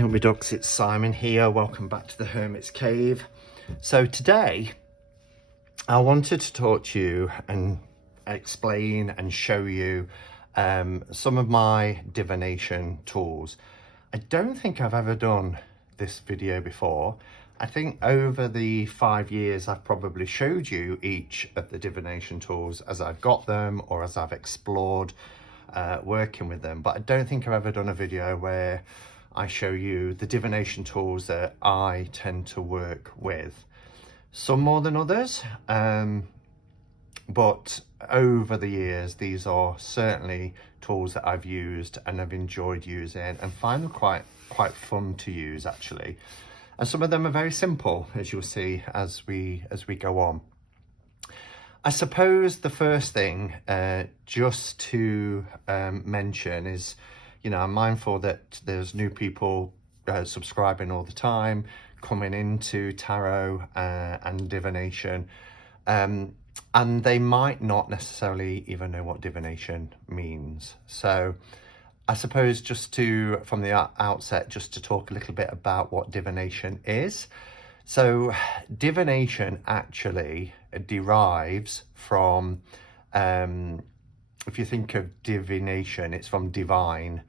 Hey my ducks, it's Simon here. Welcome back to the Hermit's Cave. So today I wanted to talk to you and explain and show you some of my divination tools. I don't think I've ever done this video before. I think over the 5 years I've probably showed you each of the divination tools as I've got them or as I've explored working with them, but I don't think I've ever done a video where I show you the divination tools that I tend to work with. Some more than others, but over the years these are certainly tools that I've used and have enjoyed using and find them quite fun to use actually. And some of them are very simple, as you'll see as we go on. I suppose the first thing just to mention is, you know, I'm mindful that there's new people subscribing all the time, coming into tarot and divination, and they might not necessarily even know what divination means. So I suppose just to, from the outset, just to talk a little bit about what divination is. So divination actually derives from, if you think of divination, it's from divination,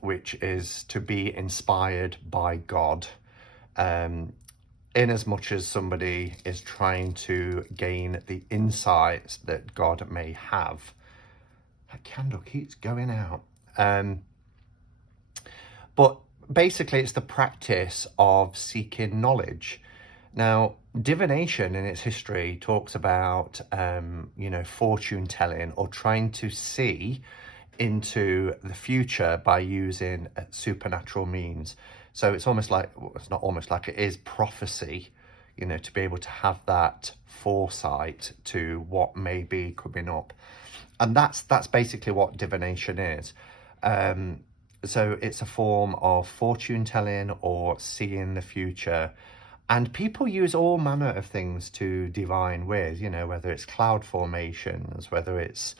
which is to be inspired by God, in as much as somebody is trying to gain the insights that God may have. That candle keeps going out. But basically it's the practice of seeking knowledge. Now, divination in its history talks about, you know, fortune telling or trying to see into the future by using supernatural means. So it's almost like, well, it's not almost like, it is prophecy, you know, to be able to have that foresight to what may be coming up. And that's basically what divination is. So it's a form of fortune telling or seeing the future. And people use all manner of things to divine with, you know, whether it's cloud formations, whether it's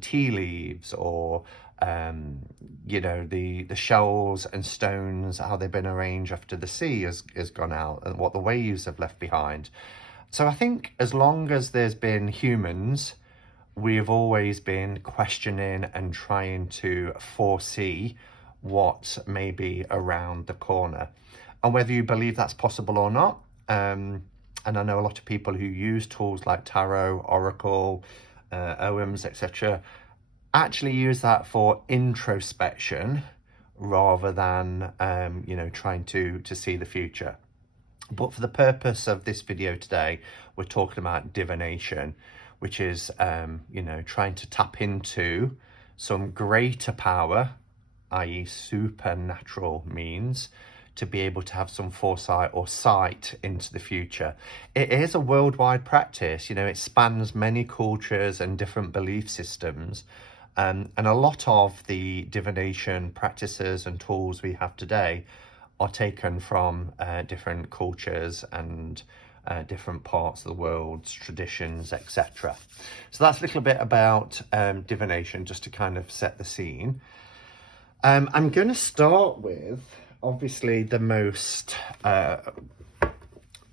tea leaves, or, you know, the shells and stones, how they've been arranged after the sea has gone out and what the waves have left behind. So I think as long as there's been humans, we have always been questioning and trying to foresee what may be around the corner. And whether you believe that's possible or not, and I know a lot of people who use tools like tarot, oracle, OMs, etc., actually use that for introspection rather than, you know, trying to see the future. But for the purpose of this video today, we're talking about divination, which is, you know, trying to tap into some greater power, i.e. supernatural means, to be able to have some foresight or sight into the future. It is a worldwide practice, you know, it spans many cultures and different belief systems. And a lot of the divination practices and tools we have today are taken from different cultures and different parts of the world's traditions, etc. So that's a little bit about divination, just to kind of set the scene. I'm going to start with, obviously, the most, well,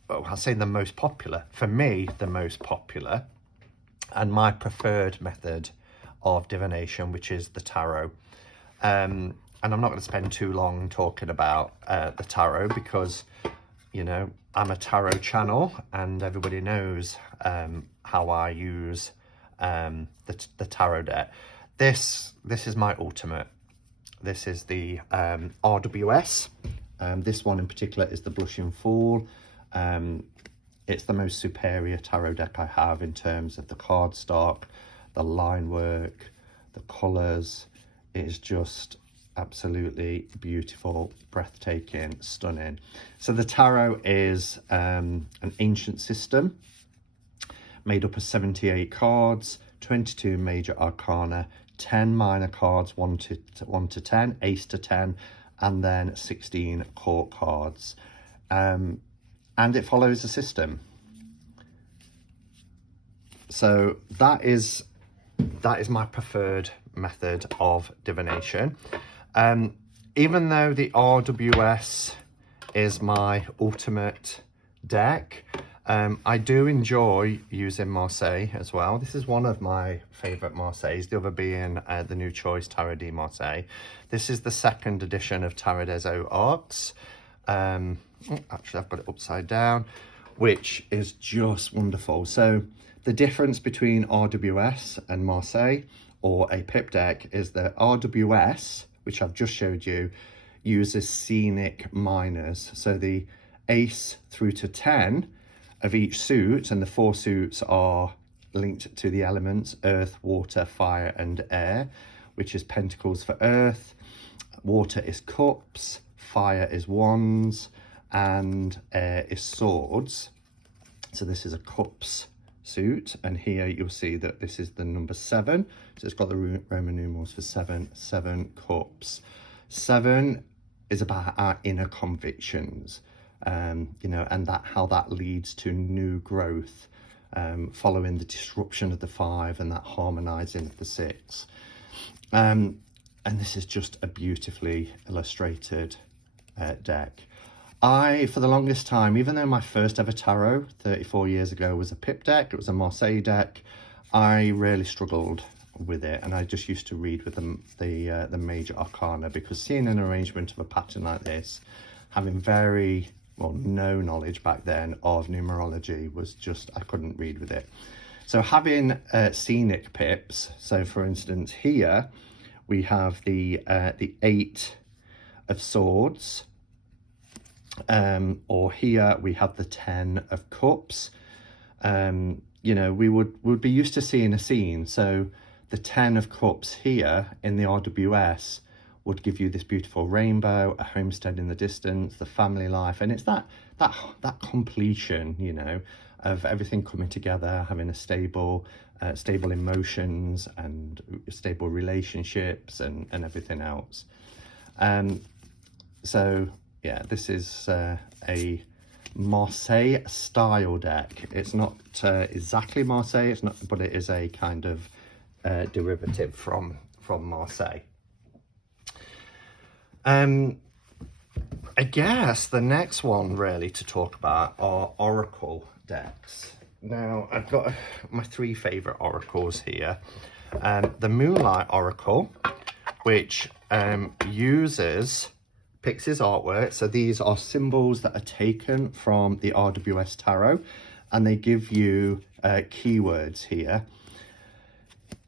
I'll say the most popular, for me, the most popular, and my preferred method of divination, which is the tarot. And I'm not going to spend too long talking about the tarot because, you know, I'm a tarot channel and everybody knows how I use the tarot deck. This is my ultimate. This is the RWS. This one in particular is the Blushing Fool. It's the most superior tarot deck I have in terms of the card stock, the line work, the colours. It is just absolutely beautiful, breathtaking, stunning. So the tarot is an ancient system made up of 78 cards, 22 major arcana, 10 minor cards, 1 to 10, ace to 10, and then 16 court cards. And it follows a system. So that is my preferred method of divination. even though the RWS is my ultimate deck, I do enjoy using Marseille as well. This is one of my favourite Marseilles, the other being the new choice Tarot de Marseille. This is the second edition of Tarot des Arts. Actually, I've got it upside down, which is just wonderful. So the difference between RWS and Marseille, or a pip deck, is that RWS, which I've just showed you, uses scenic minors. So the ace through to 10 of each suit, and the 4 suits are linked to the elements earth, water, fire and air, which is pentacles for earth, water is cups, fire is wands, and air is swords. So this is a cups suit, and here you'll see that this is the number 7, so it's got the Roman numerals for 7 cups. 7 is about our inner convictions, you know, and how that leads to new growth, following the disruption of the 5 and that harmonizing of the 6. And this is just a beautifully illustrated deck. For the longest time, even though my first ever tarot 34 years ago was a pip deck, it was a Marseille deck, I really struggled with it, and I just used to read with the major arcana, because seeing an arrangement of a pattern like this, having no knowledge back then of numerology, was just, I couldn't read with it. So having scenic pips, so for instance here we have the 8 of swords, or here we have the 10 of cups. You know, we would be used to seeing a scene, so the 10 of cups here in the RWS would give you this beautiful rainbow, a homestead in the distance, the family life, and it's that completion, you know, of everything coming together, having a stable emotions and stable relationships and everything else. So yeah, this is a Marseille style deck. It's not exactly Marseille, it's not, but it is a kind of derivative from Marseille. I guess the next one really to talk about are oracle decks. Now I've got my 3 favorite oracles here. The Moonlight Oracle, which uses Pixie's artwork. So these are symbols that are taken from the RWS tarot, and they give you keywords here.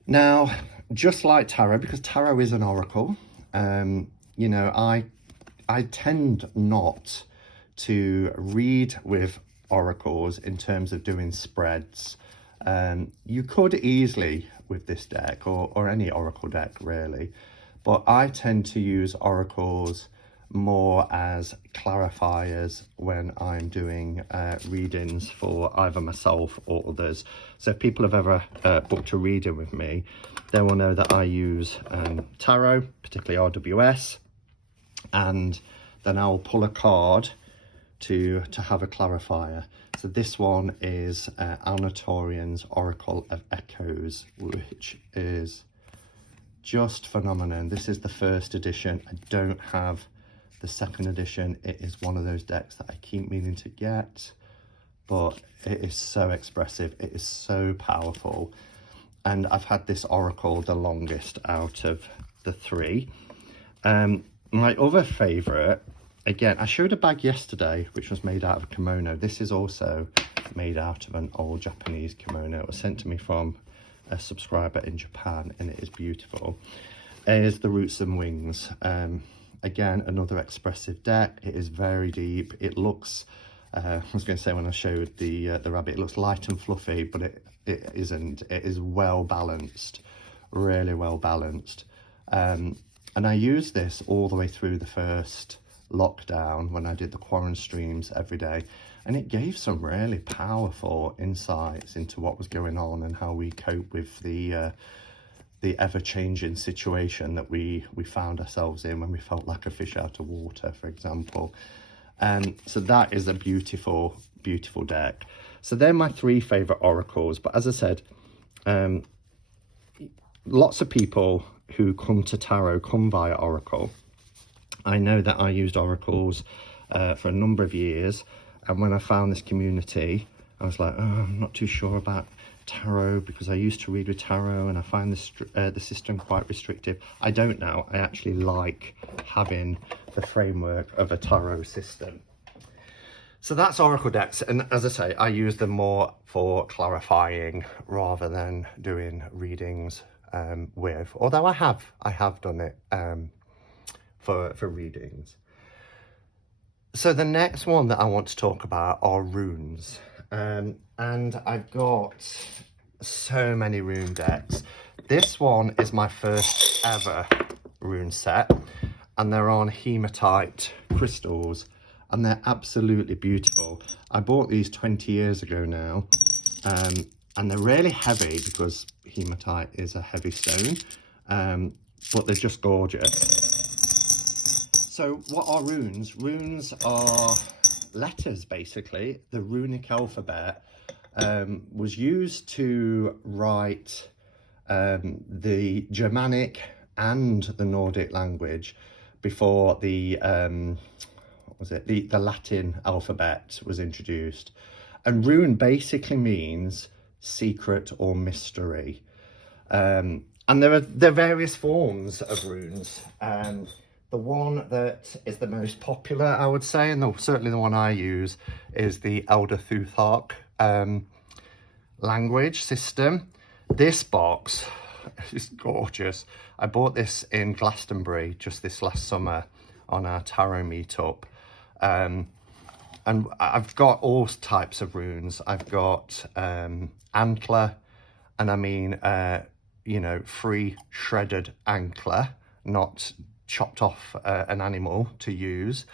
Now, just like tarot, because tarot is an oracle, you know, I tend not to read with oracles in terms of doing spreads. You could easily with this deck, or any oracle deck really, but I tend to use oracles more as clarifiers when I'm doing readings for either myself or others. So if people have ever booked a reading with me, they will know that I use tarot, particularly RWS, and then I'll pull a card to have a clarifier. So this one is Anatorion's Oracle of Echoes, which is just phenomenal. This is the first edition. I don't have the second edition. It is one of those decks that I keep meaning to get, but it is so expressive, it is so powerful, and I've had this oracle the longest out of the 3. My other favorite, again, I showed a bag yesterday which was made out of a kimono. This is also made out of an old Japanese kimono. It was sent to me from a subscriber in Japan, and it is beautiful. It is the Roots and Wings. Again, another expressive deck. It is very deep. It looks, I was going to say when I showed the rabbit, it looks light and fluffy, but it isn't. It is well balanced, really well balanced. And I used this all the way through the first lockdown when I did the quarantine streams every day, and it gave some really powerful insights into what was going on and how we cope with the ever-changing situation that we found ourselves in when we felt like a fish out of water, for example. So that is a beautiful, beautiful deck. So they're my 3 favorite oracles. But as I said, lots of people who come to tarot come via oracle. I know that I used oracles for a number of years, and when I found this community, I was like, oh, I'm not too sure about tarot, because I used to read with tarot and I find the system quite restrictive. I don't now. I actually like having the framework of a tarot system. So that's oracle decks, and as I say, I use them more for clarifying rather than doing readings with, although I have done it for readings. So the next one that I want to talk about are runes. And I've got so many rune decks. This one is my first ever rune set, and they're on hematite crystals, and they're absolutely beautiful. I bought these 20 years ago now, and they're really heavy because hematite is a heavy stone, but they're just gorgeous. So what are runes? Runes are letters, basically. The runic alphabet was used to write the Germanic and the Nordic language before the the Latin alphabet was introduced. And rune basically means secret or mystery. And there are various forms of runes. The one that is the most popular, I would say, and certainly the one I use, is the Elder Thuthark language system. This box is gorgeous. I bought this in Glastonbury just this last summer on our tarot meetup. And I've got all types of runes. I've got antler, and I mean, you know, free shredded antler, not chopped off an animal to use.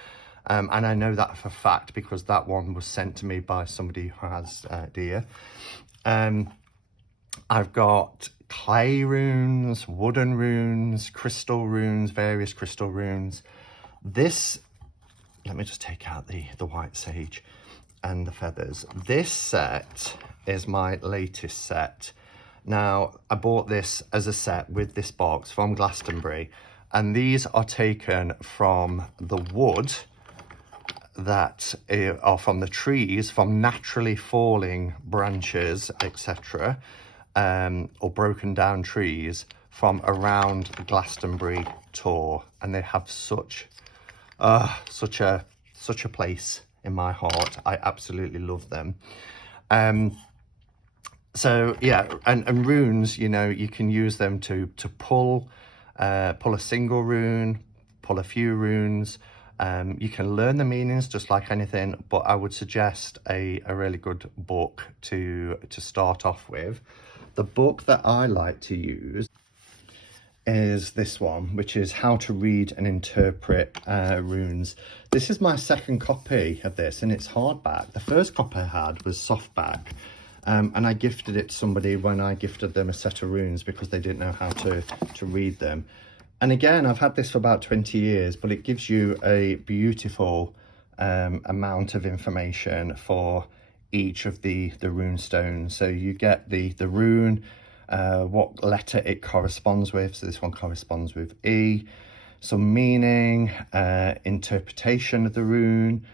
And I know that for a fact because that one was sent to me by somebody who has deer. I've got clay runes, wooden runes, crystal runes, various crystal runes. This, let me just take out the white sage and the feathers. This set is my latest set. Now, I bought this as a set with this box from Glastonbury, and these are taken from the wood that are from the trees, from naturally falling branches, etc., or broken down trees from around the Glastonbury tour, and they have such a place in my heart. I absolutely love them. So yeah, and runes, you know, you can use them to pull a single rune, pull a few runes. You can learn the meanings just like anything, but I would suggest a really good book to start off with. The book that I like to use is this one, which is How to Read and Interpret Runes. This is my second copy of this, and it's hardback. The first copy I had was softback, and I gifted it to somebody when I gifted them a set of runes because they didn't know how to read them. And again, I've had this for about 20 years, but it gives you a beautiful amount of information for each of the rune stones. So you get the rune, what letter it corresponds with. So this one corresponds with E. Some meaning, interpretation of the rune,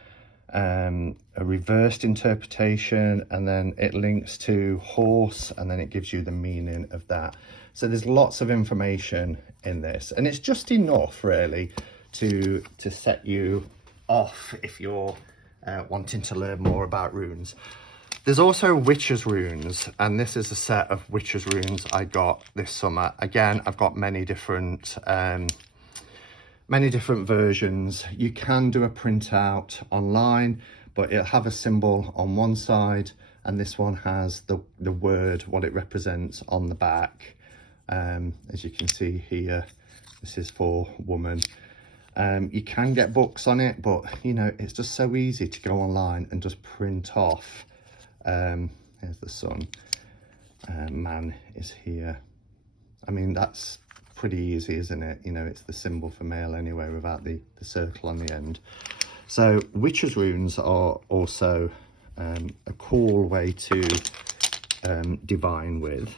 a reversed interpretation, and then it links to horse, and then it gives you the meaning of that. So there's lots of information in this, and it's just enough really to set you off if you're wanting to learn more about runes. There's also witches runes, and this is a set of witches runes I got this summer. Again, I've got many different versions. You can do a printout online, but it'll have a symbol on one side, and this one has the word, what it represents, on the back. As you can see here, this is for woman. You can get books on it, but you know, it's just so easy to go online and just print off. Here's the sun. Man is here. I mean, that's pretty easy, isn't it? You know, it's the symbol for male anyway, without the circle on the end. So witches runes are also a cool way to divine with.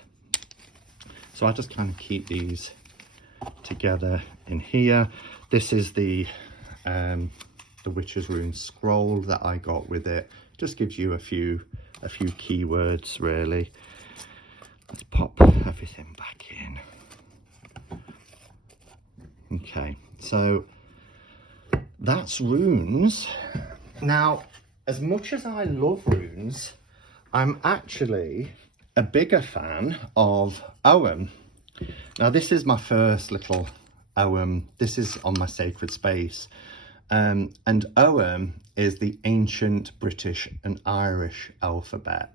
So I just kind of keep these together in here. This is the Witcher's Rune scroll that I got with it. Just gives you a few keywords really. Let's pop everything back in. Okay, so that's runes. Now, as much as I love runes, I'm actually a bigger fan of Ogham. Now, this is my first little Ogham. This is on my sacred space. And Ogham is the ancient British and Irish alphabet.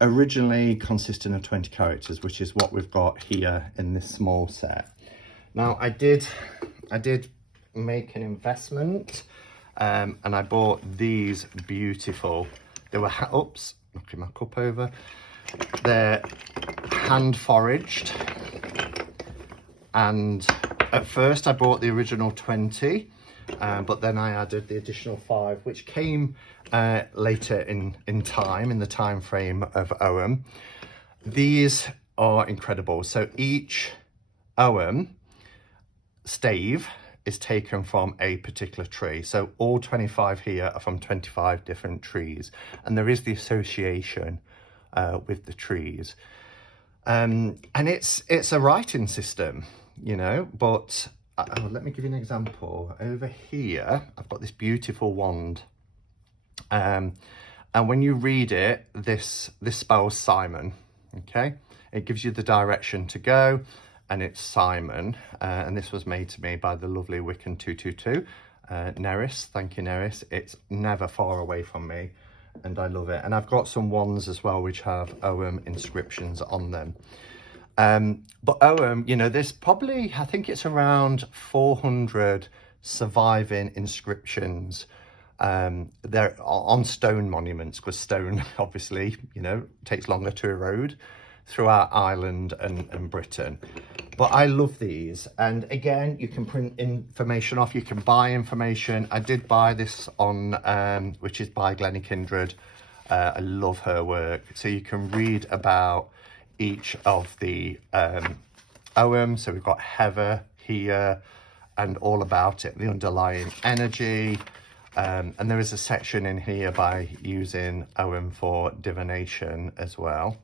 Originally consisting of 20 characters, which is what we've got here in this small set. Now, I did make an investment, and I bought these beautiful. They were, oops, knocking my cup over. They're hand foraged, and at first I bought the original 20, but then I added the additional 5, which came later in time, in the time frame of Ogham. These are incredible. So each Ogham stave is taken from a particular tree. So all 25 here are from 25 different trees, and there is the association with the trees. And it's a writing system, you know, but let me give you an example. Over here, I've got this beautiful wand. And when you read it, this spells Simon, okay? It gives you the direction to go, and it's Simon. And this was made to me by the lovely Wiccan 222, Neris. Thank you, Neris. It's never far away from me, and I love it. And I've got some wands as well which have Ogham inscriptions on them. But Ogham, you know, there's probably, I think it's around 400 surviving inscriptions. They're on stone monuments, because stone obviously, you know, takes longer to erode throughout Ireland and Britain. But I love these, and again, you can print information off, you can buy information. I did buy this on which is by Glennie Kindred. I love her work. So you can read about each of the Ogham. So we've got Heather here, and all about it, the underlying energy. And there is a section in here by using Ogham for divination as well.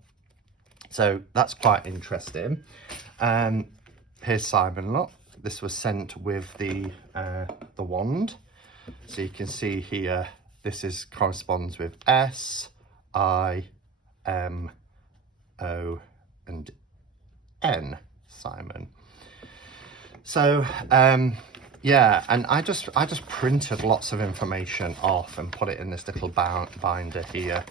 So that's quite interesting. Here's Simon, look. This was sent with the wand. So you can see here, this corresponds with S, I, M, O, and N, Simon. So, yeah, and I just printed lots of information off and put it in this little binder here.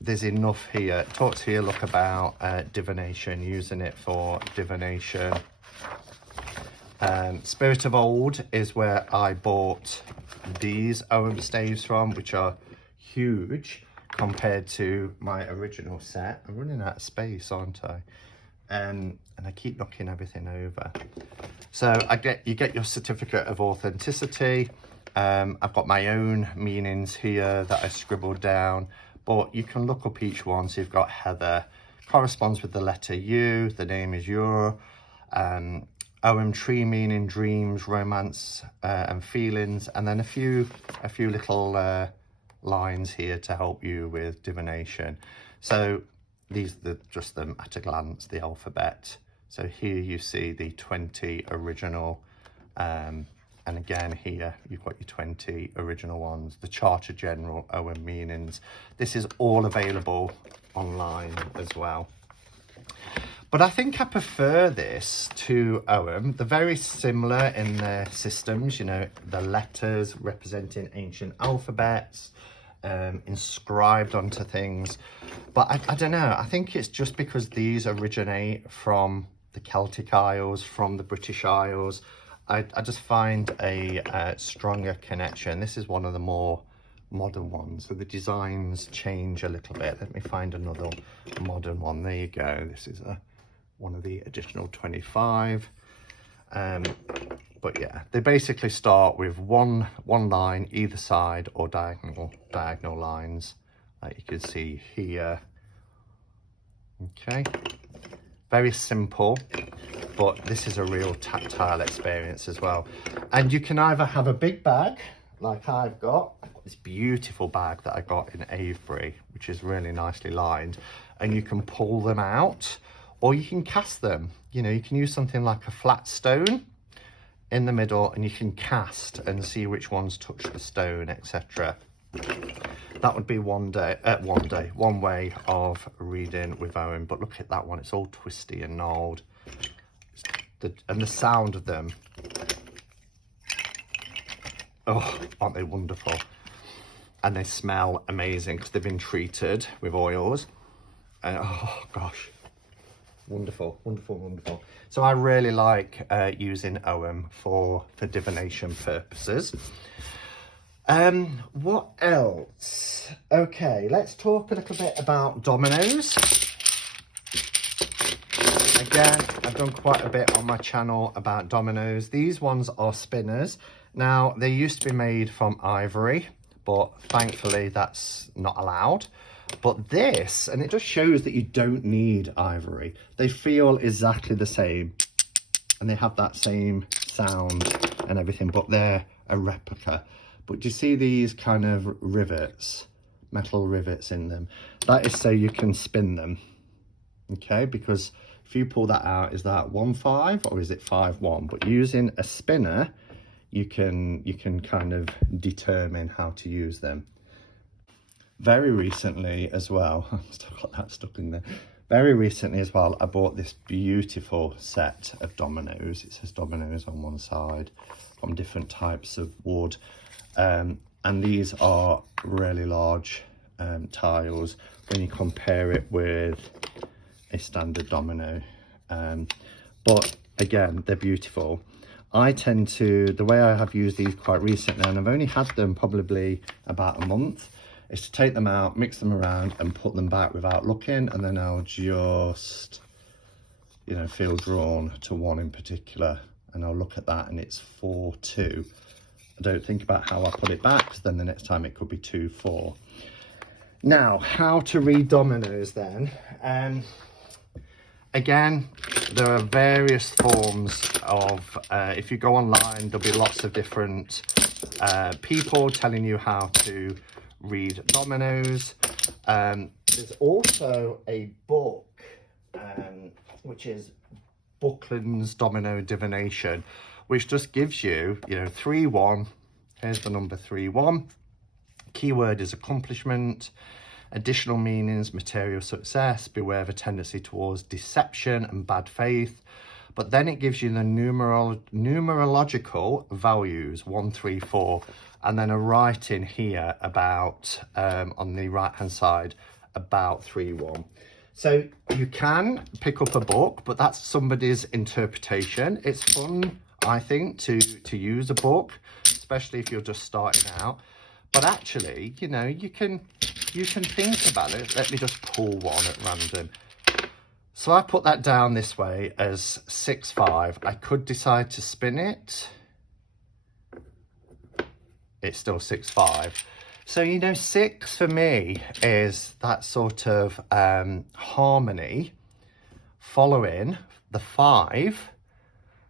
There's enough here. It talks here, look, about divination, using it for divination. Spirit of Old is where I bought these Ogham staves from, which are huge compared to my original set. I'm running out of space, aren't I? And I keep knocking everything over. So you get your certificate of authenticity. I've got my own meanings here that I scribbled down, but you can look up each one. So you've got Heather, corresponds with the letter U, the name is Ur. Ogham tree meaning dreams, romance, and feelings, and then a few little lines here to help you with divination. So these are just them at a glance, the alphabet. So here you see the 20 original, and again here you've got your 20 original ones, the Charter General Ogham meanings. This is all available online as well. But I think I prefer this to Ogham. They're very similar in their systems, you know, the letters representing ancient alphabets, inscribed onto things. But I don't know, I think it's just because these originate from the Celtic Isles, from the British Isles. I just find a stronger connection. This is one of the more modern ones, so the designs change a little bit. Let me find another modern one. There you go. This is one of the additional 25. But yeah, they basically start with one line either side, or diagonal lines, like you can see here. Okay, very simple. but this is a real tactile experience as well. And you can either have a big bag like I've got this beautiful bag that I got in Avebury, which is really nicely lined, and you can pull them out, or you can cast them. You know, you can use something like a flat stone in the middle, and you can cast and see which ones touch the stone, etc. That would be one way of reading with Owen. But look at that one, it's all twisty and gnarled. And the sound of them, oh, aren't they wonderful? And they smell amazing because they've been treated with oils. And oh gosh, wonderful, wonderful, wonderful. So I really like using OM for divination purposes. What else? Okay, let's talk a little bit about dominoes. Again, I've done quite a bit on my channel about dominoes. These ones are spinners. Now, they used to be made from ivory, but thankfully that's not allowed. But this, and it just shows that you don't need ivory. They feel exactly the same, and they have that same sound and everything, but they're a replica. But do you see these kind of rivets, metal rivets in them? That is so you can spin them, okay? Because if you pull that out, is that 1-5 or is it 5-1? But using a spinner, you can kind of determine how to use them. Very recently as well, I've still got that stuck in there. Very recently as well, I bought this beautiful set of dominoes. It says dominoes on one side from different types of wood. And these are really large tiles when you compare it with a standard domino. But again, they're beautiful. I tend to, the way I have used these quite recently, and I've only had them probably about a month, is to take them out, mix them around and put them back without looking, and then I'll just, you know, feel drawn to one in particular, and I'll look at that and it's 4-2. I don't think about how I put it back, because then the next time it could be 2-4. Now, how to read dominoes then. Again, there are various forms of, if you go online, there'll be lots of different people telling you how to read dominoes. There's also a book, which is Buckland's Domino Divination, which just gives you, you know, 3-1. Here's the number 3-1. Keyword is accomplishment. Additional meanings, material success. Beware of a tendency towards deception and bad faith. But then it gives you the numerological values, 1, 3, 4, and then a writing here about, on the right hand side, about 3-1. So you can pick up a book, but that's somebody's interpretation. It's fun, I think, to use a book, especially if you're just starting out. But actually, you know, you can think about it. Let me just pull one at random. So I put that down this way as 6-5. I could decide to spin it. It's still 6-5. So, you know, 6 for me is that sort of harmony following the 5,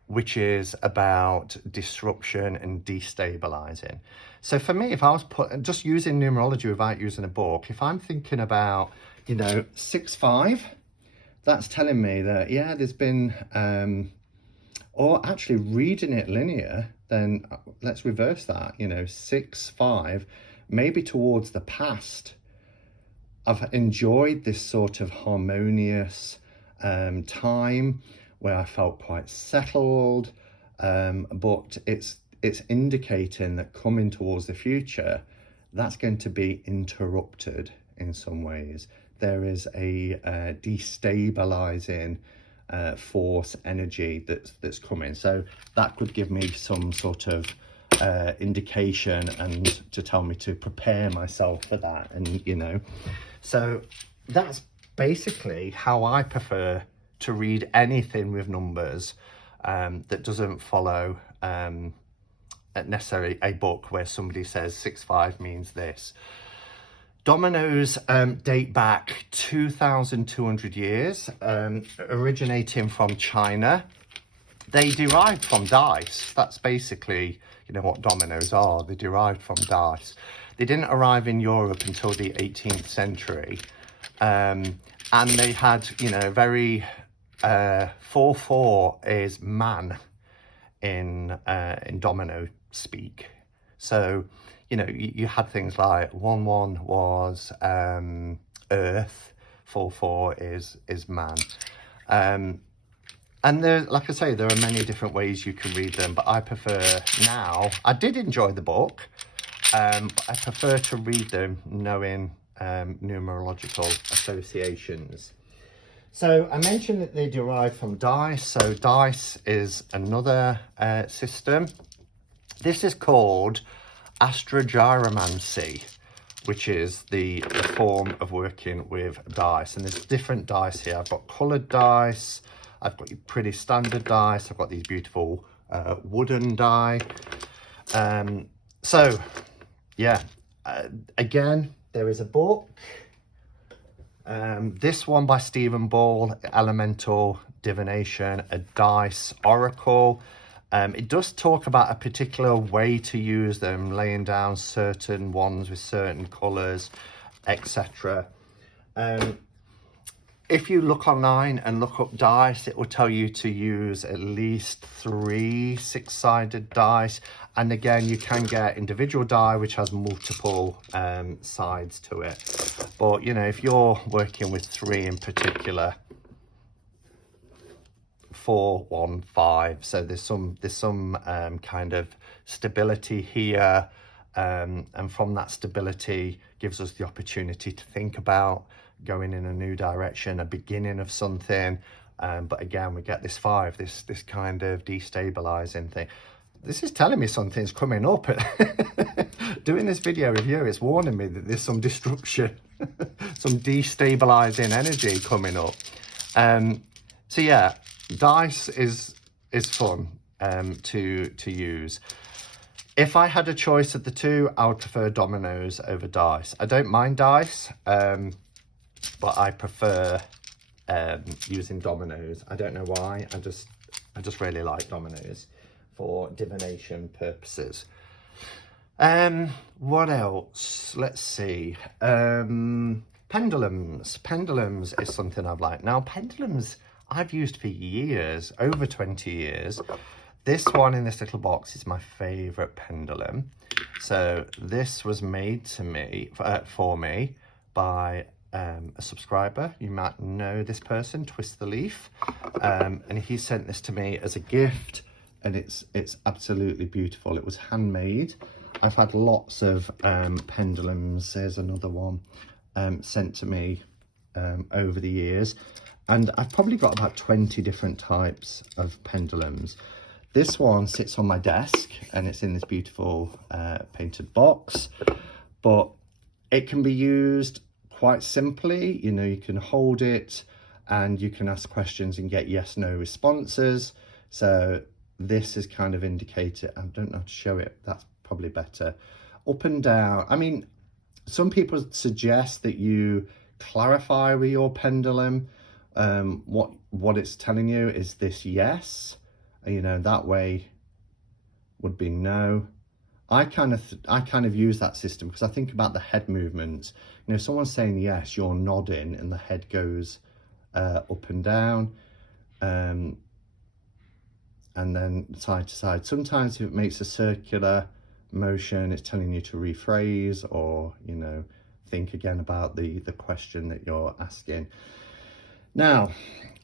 which is about disruption and destabilizing. So for me, if I was just using numerology without using a book, if I'm thinking about, you know, 6-5, that's telling me that, yeah, there's been, or actually reading it linear, then let's reverse that, you know, 6-5, maybe towards the past. I've enjoyed this sort of harmonious time where I felt quite settled, but it's indicating that coming towards the future, that's going to be interrupted in some ways. There is a destabilizing force, energy that's coming. So that could give me some sort of indication and to tell me to prepare myself for that. And, you know, so that's basically how I prefer to read anything with numbers that doesn't follow necessarily a book where somebody says 6-5 means this. Dominoes date back 2,200 years, originating from China. They derived from dice. That's basically, you know, what dominoes are. They derived from dice. They didn't arrive in Europe until the 18th century. And they had, you know, very 4-4 is man in domino speak. So, you know, you had things like 1-1 was earth, 4-4 is man. And there, like I say, there are many different ways you can read them, but I prefer now. I did enjoy the book, but I prefer to read them knowing numerological associations. So I mentioned that they derive from dice. So dice is another system. This is called astrogyromancy, which is the form of working with dice. And there's different dice here. I've got coloured dice. I've got your pretty standard dice. I've got these beautiful wooden die. So, yeah, again, there is a book. This one by Stephen Ball, Elemental Divination, a Dice Oracle. It does talk about a particular way to use them, laying down certain ones with certain colours, etc. If you look online and look up dice, it will tell you to use at least 3 6-sided dice. And again, you can get individual die, which has multiple sides to it. But, you know, if you're working with 3 in particular, 4, 1, 5. So there's some kind of stability here. And from that stability gives us the opportunity to think about going in a new direction, a beginning of something. But again, we get this 5, this kind of destabilizing thing. This is telling me something's coming up. Doing this video review, it's warning me that there's some destruction, some destabilizing energy coming up. So yeah, dice is fun to use. If I had a choice of the two, I would prefer dominoes over dice. I don't mind dice, but I prefer using dominoes. I don't know why. I just really like dominoes for divination purposes. What else? Let's see. Pendulums. Pendulums is something I've liked. Now, pendulums I've used for years, over 20 years. This one in this little box is my favourite pendulum. So this was made to me for me by a subscriber. You might know this person, Twist the Leaf, and he sent this to me as a gift, and it's absolutely beautiful. It was handmade. I've had lots of pendulums. There's another one sent to me over the years, and I've probably got about 20 different types of pendulums. This one sits on my desk and it's in this beautiful painted box, but it can be used quite simply. You know, you can hold it and you can ask questions and get yes/no responses. So this is kind of indicated. I don't know how to show it. That's probably better. Up and down. I mean, some people suggest that you clarify with your pendulum what it's telling you. Is this yes? You know, that way would be no. I kind of use that system because I think about the head movements. You know, if someone's saying yes, you're nodding and the head goes up and down, and then side to side. Sometimes if it makes a circular motion, it's telling you to rephrase or, you know, think again about the question that you're asking. Now,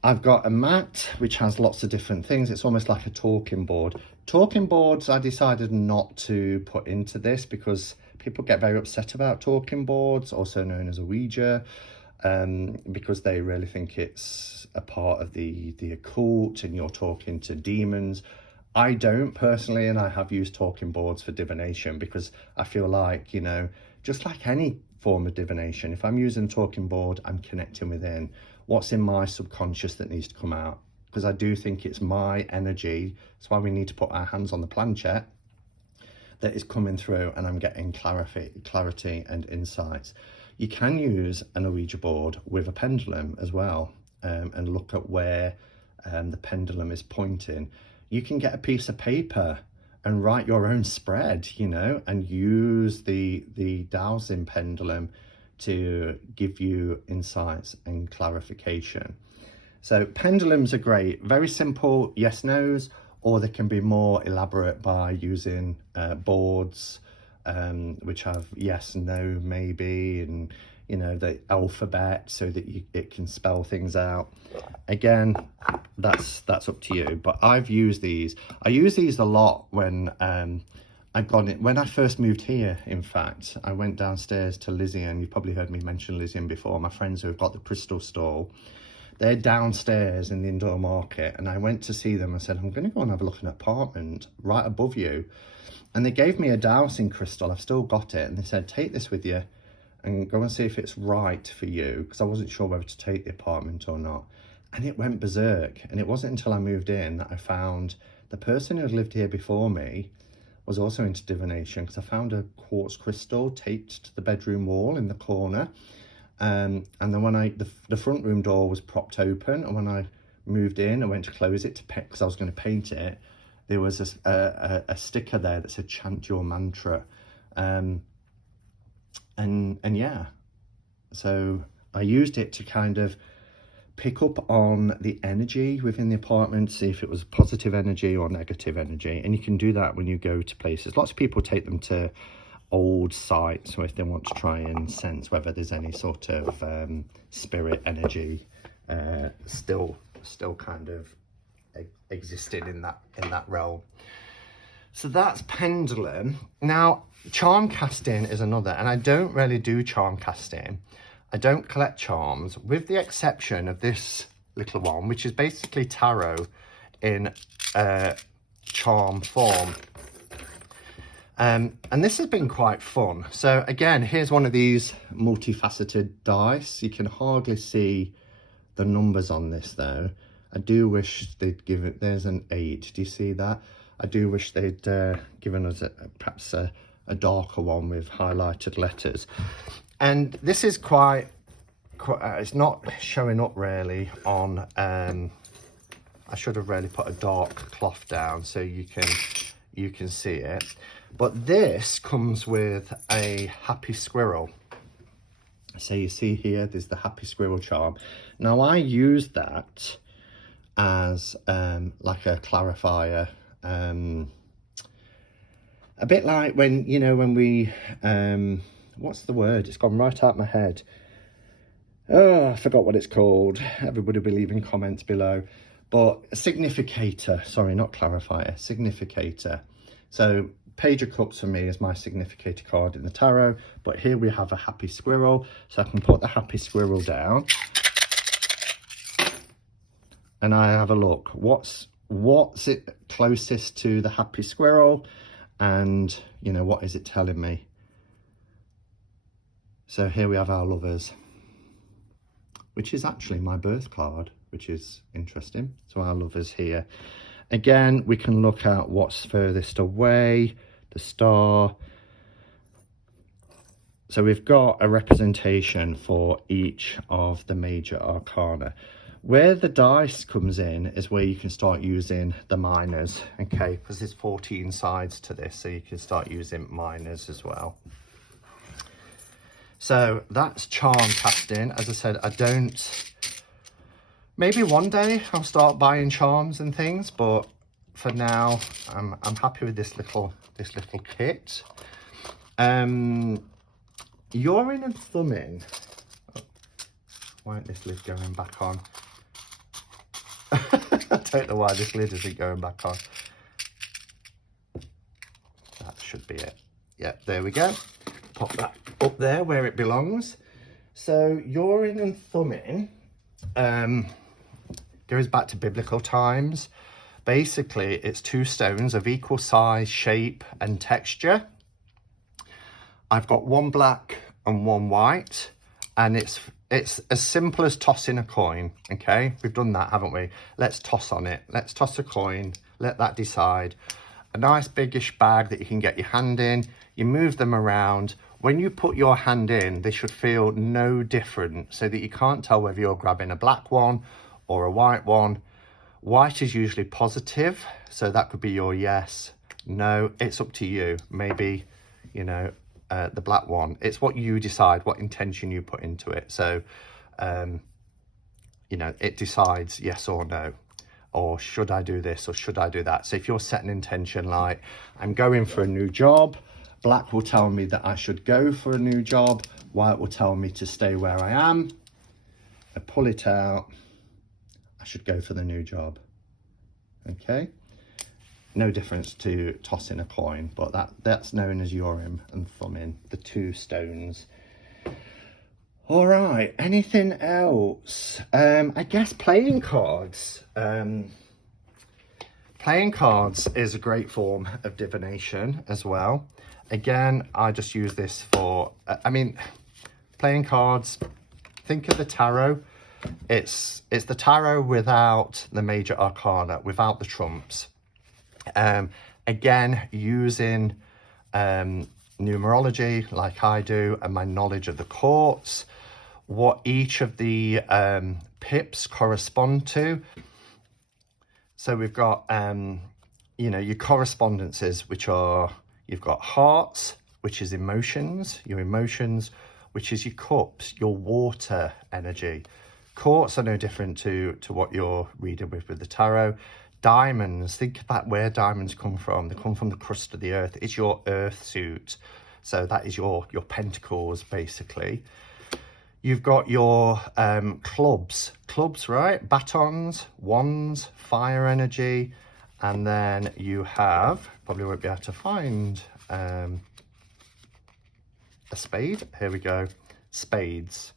I've got a mat which has lots of different things. It's almost like a talking board. Talking boards I decided not to put into this because people get very upset about talking boards, also known as a Ouija, because they really think it's a part of the occult and you're talking to demons. I don't personally, and I have used talking boards for divination because I feel like, you know, just like any form of divination, if I'm using a talking board, I'm connecting within what's in my subconscious that needs to come out, because I do think it's my energy. That's why we need to put our hands on the planchette that is coming through, and I'm getting clarity and insights. You can use an Ouija board with a pendulum as well, and look at where the pendulum is pointing. you can get a piece of paper and write your own spread, you know, and use the dowsing pendulum to give you insights and clarification. So pendulums are great, very simple yes, no's, or they can be more elaborate by using boards, which have yes, no, maybe, and you know, the alphabet so that it can spell things out. Again, that's up to you, but I've used these. I use these a lot when when I first moved here. In fact, I went downstairs to Lysian. You've probably heard me mention Lysian before. My friends who have got the crystal stall, they're downstairs in the indoor market, and I went to see them. I said, I'm going to go and have a look at an apartment right above you, and they gave me a dowsing crystal. I've still got it, and they said, take this with you and go and see if it's right for you, because I wasn't sure whether to take the apartment or not. And it went berserk. And it wasn't until I moved in that I found the person who had lived here before me was also into divination, because I found a quartz crystal taped to the bedroom wall in the corner. And then when the front room door was propped open, and when I moved in, I went to close it because I was going to paint it, there was a sticker there that said chant your mantra. And yeah, so I used it to kind of pick up on the energy within the apartment, see if it was positive energy or negative energy. And you can do that when you go to places. Lots of people take them to old sites, or if they want to try and sense whether there's any sort of spirit energy still kind of existing in that realm. So that's pendulum. Now, charm casting is another, and I don't really do charm casting. I don't collect charms, with the exception of this little one, which is basically tarot in charm form. And this has been quite fun. So again, here's one of these multifaceted dice. You can hardly see the numbers on this though. I do wish they'd give it, there's an 8, do you see that? I do wish they'd given us perhaps a darker one with highlighted letters. And this is quite it's not showing up really on, I should have really put a dark cloth down so you can see it. But this comes with a happy squirrel. So you see here, there's the happy squirrel charm. Now I use that as like a clarifier. A bit like when, you know, when we, what's the word? It's gone right out my head. Oh, I forgot what it's called. Everybody will be leaving comments below. But a significator, sorry, not clarifier, significator. So Page of Cups for me is my significator card in the tarot. But here we have a happy squirrel. So I can put the happy squirrel down. And I have a look. What's it closest to the happy squirrel? And, you know, what is it telling me? So here we have our lovers, which is actually my birth card, which is interesting. So our lovers here. Again, we can look at what's furthest away, the star. So we've got a representation for each of the major arcana. Where the dice comes in is where you can start using the minors, okay? Because there's 14 sides to this, so you can start using minors as well. So that's charm casting. As I said, I don't, maybe one day I'll start buying charms and things, but for now I'm happy with this little kit. Urine and thumbing. Oh, why isn't this lid going back on? I don't know why this lid isn't going back on. That should be it. Yeah, there we go. Pop that up there where it belongs. So urine and thumbing goes back to biblical times. Basically, it's 2 stones of equal size, shape and texture. I've got 1 black and 1 white, and it's as simple as tossing a coin, okay? We've done that, haven't we? Let's toss on it. Let's toss a coin, let that decide. A nice biggish bag that you can get your hand in. You move them around. When you put your hand in, they should feel no different, so that you can't tell whether you're grabbing a black one or a white one. White is usually positive, so that could be your yes, no. It's up to you. Maybe, you know, the black one. It's what you decide, what intention you put into it. So, you know, it decides yes or no, or should I do this or should I do that. So if you're setting intention like, I'm going for a new job, black will tell me that I should go for a new job. White will tell me to stay where I am. I pull it out. I should go for the new job. Okay. No difference to tossing a coin, but that's known as Urim and Thummim, the two stones. All right, anything else? I guess playing cards. Playing cards is a great form of divination as well. Again, I just use this for, I mean, playing cards, think of the tarot. It's the tarot without the major arcana, without the trumps. Again, using numerology like I do and my knowledge of the courts, what each of the pips correspond to. So we've got, you know, your correspondences, which are, you've got hearts, which is emotions, your emotions, which is your cups, your water energy. Quartz are no different to what you're reading with the tarot. Diamonds, think about where diamonds come from. They come from the crust of the earth. It's your earth suit. So that is your pentacles, basically. You've got your clubs, right? Batons, wands, fire energy. And then you have, probably won't be able to find a spade. Here we go. Spades,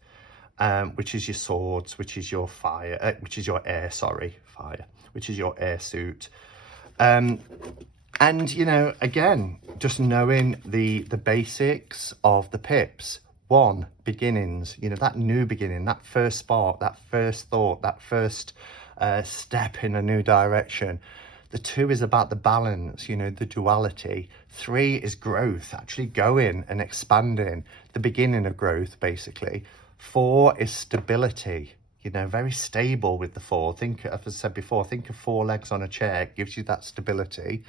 which is your swords, which is your fire, which is your air, fire, which is your air suit. And, you know, again, just knowing the basics of the pips. One, beginnings, you know, that new beginning, that first spark, that first thought, that first step in a new direction. The two is about the balance, you know, the duality. Three is growth, actually going and expanding, the beginning of growth, basically. Four is stability, you know, very stable with the four. Think, as I said before, think of 4 legs on a chair, it gives you that stability.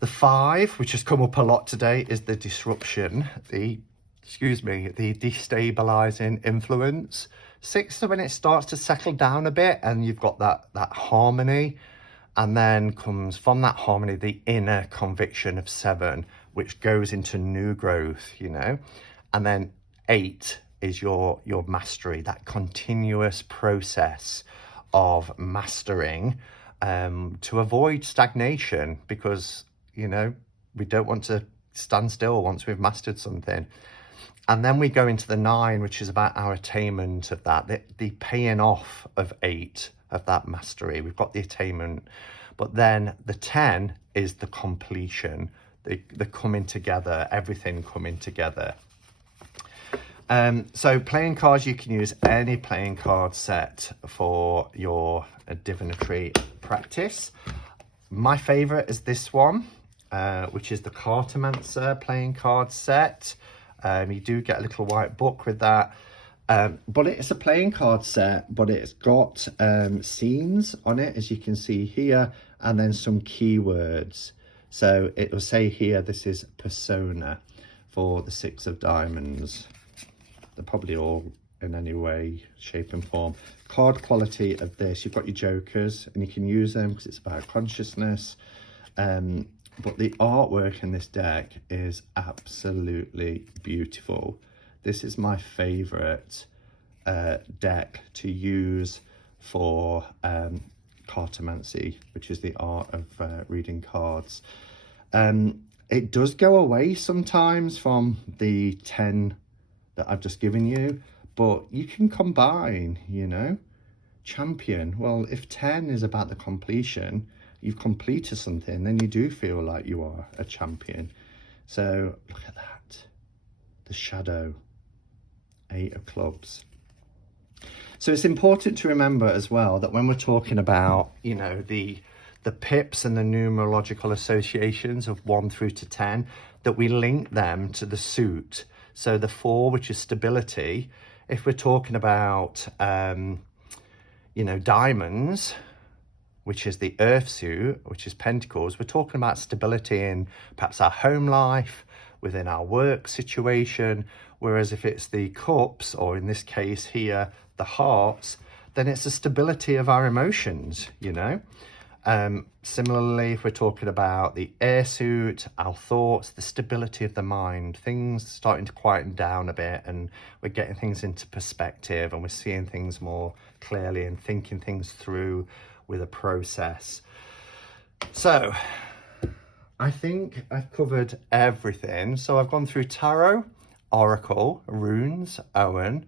The 5, which has come up a lot today, is the disruption, the destabilizing influence. 6 is when it starts to settle down a bit and you've got that harmony. And then comes from that harmony, the inner conviction of 7, which goes into new growth, you know. And then 8 is your mastery, that continuous process of mastering to avoid stagnation, because, you know, we don't want to stand still once we've mastered something. And then we go into the 9, which is about our attainment of that, the paying off of 8, of that mastery. We've got the attainment. But then the 10 is the completion, the coming together, everything coming together. So playing cards, you can use any playing card set for your divinatory practice. My favorite is this one, which is the Cartomancer playing card set. You do get a little white book with that. But it's a playing card set, but it's got scenes on it, as you can see here, and then some keywords. So it will say here, this is persona for the 6 of diamonds. They're probably all in any way, shape and form. Card quality of this, you've got your jokers and you can use them because it's about consciousness. But the artwork in this deck is absolutely beautiful. This is my favorite deck to use for cartomancy, which is the art of reading cards. It does go away sometimes from the 10 that I've just given you, but you can combine, you know. Champion, well, if 10 is about the completion, you've completed something, then you do feel like you are a champion. So look at that, the shadow, 8 of clubs. So it's important to remember as well that when we're talking about, you know, the pips and the numerological associations of 1 through to 10, that we link them to the suit. So the 4, which is stability, if we're talking about, you know, diamonds, which is the earth suit, which is Pentacles, we're talking about stability in perhaps our home life, within our work situation. Whereas if it's the cups, or in this case here, the hearts, then it's the stability of our emotions, you know. Similarly, if we're talking about the air suit, our thoughts, the stability of the mind, things starting to quieten down a bit, and we're getting things into perspective, and we're seeing things more clearly and thinking things through with a process. So I think I've covered everything. So I've gone through tarot, oracle, runes, Owen,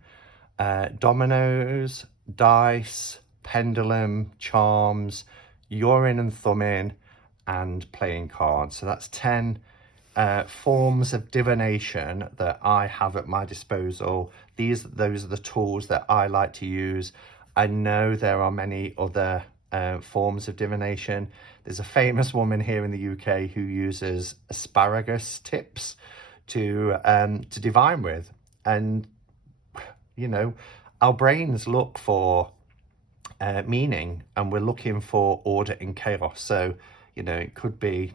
dominoes, dice, pendulum, charms, Urim and Thummim, and playing cards. So that's 10 forms of divination that I have at my disposal. Those are the tools that I like to use. I know there are many other forms of divination. There's a famous woman here in the UK who uses asparagus tips to divine with. And, you know, our brains look for meaning, and we're looking for order in chaos. So, you know, it could be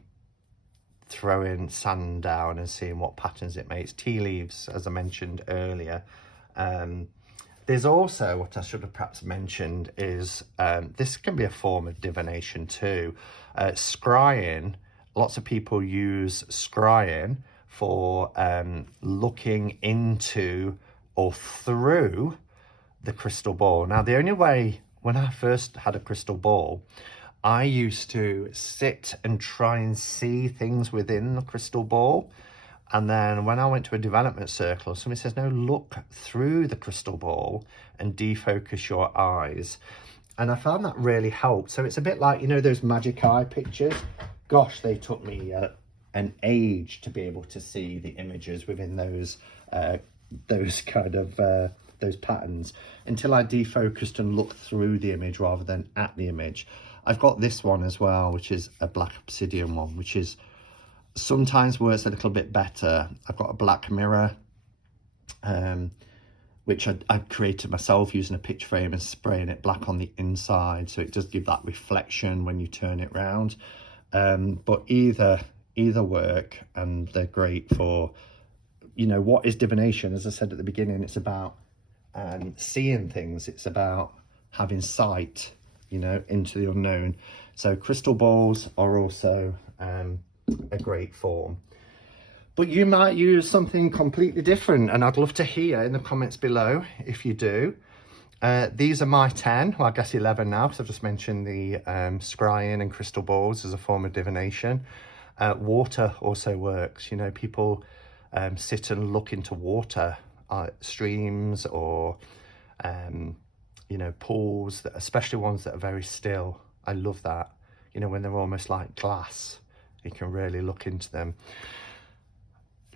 throwing sand down and seeing what patterns it makes. Tea leaves, as I mentioned earlier. There's also, what I should have perhaps mentioned is, this can be a form of divination too. Scrying, lots of people use scrying for looking into or through the crystal ball. Now, the only way, when I first had a crystal ball, I used to sit and try and see things within the crystal ball. And then when I went to a development circle, somebody says, no, look through the crystal ball and defocus your eyes. And I found that really helped. So it's a bit like, you know, those magic eye pictures. Gosh, they took me an age to be able to see the images within those kind of those patterns, until I defocused and looked through the image rather than at the image. I've got this one as well, which is a black obsidian one, which is sometimes works a little bit better. I've got a black mirror, which I created myself using a pitch frame and spraying it black on the inside, so it does give that reflection when you turn it round. But either work, and they're great for, you know, what is divination? As I said at the beginning, it's about seeing things. It's about having sight, you know, into the unknown. So crystal balls are also a great form. But you might use something completely different, and I'd love to hear in the comments below if you do. These are my 10, well, I guess 11 now, because I've just mentioned the scrying and crystal balls as a form of divination. Water also works. You know, people sit and look into water, streams, or you know, pools, especially ones that are very still. I love that. You know, when they're almost like glass, you can really look into them.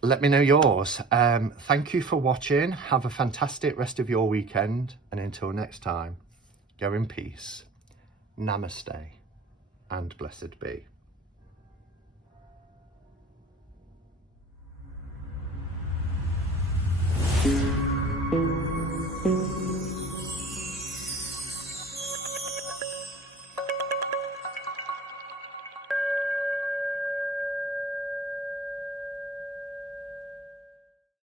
Let me know yours. Thank you for watching. Have a fantastic rest of your weekend, and until next time, go in peace. Namaste and blessed be.